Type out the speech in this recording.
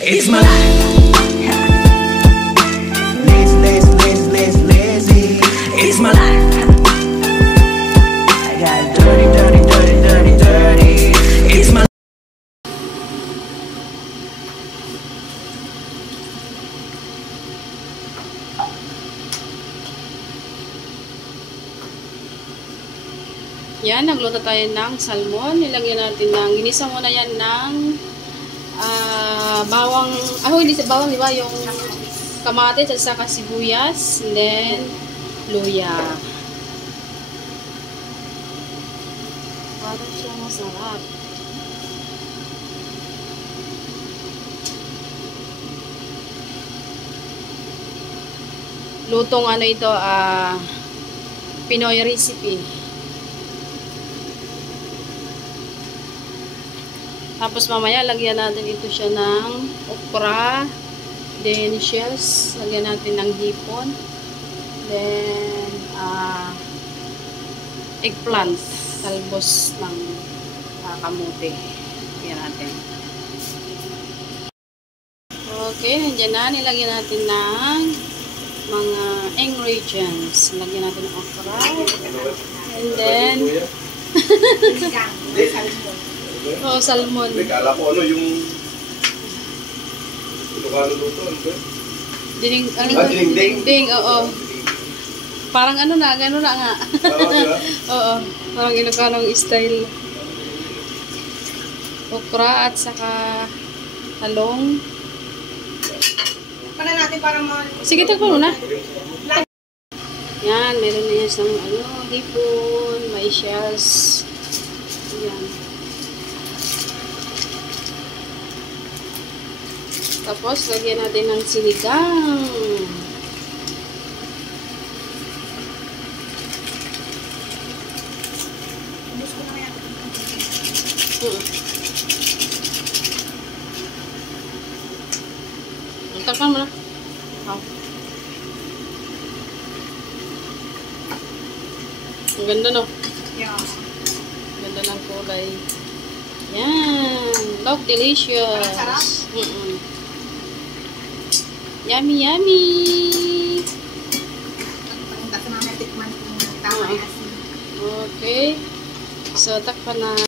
It's my life. Lazy. It's my life. I got dirty. It's my life. Yan, nagluto tayo ng salmon. Nilagyan natin ng, ginisa muna yan ng bawang, hindi sa bawang, di ba? Yung kamatis at saka sibuyas, and then luya. Para siya masarap. Lutong ano ito, Pinoy recipe. Tapos mamaya lagyan natin ito siya ng okra, then shells, lagyan natin ng hipon, then eggplant, talbos ng kamote. Lagyan natin. Okay, nandiyan na, nilagyan natin ng mga ingredients. Lagyan natin ng okra, and then oh, salmon. Kala ko ano yung Ilocano luto, ano ba? Dinding, oo. Parang ano na nga. Oo, parang Ilocanong style. Okra at saka talong. Para natin para sige, tagpo muna. Yan, meron na yan siyang hipon, may shells. Yan. Tapos, lagyan natin ng sinigang. Takpan mo na. Ang ganda, no? Yeah. Ang ganda ng kulay. Yan. Look, delicious. Sarap? Yummy, yummy. Okay. So, takpan na.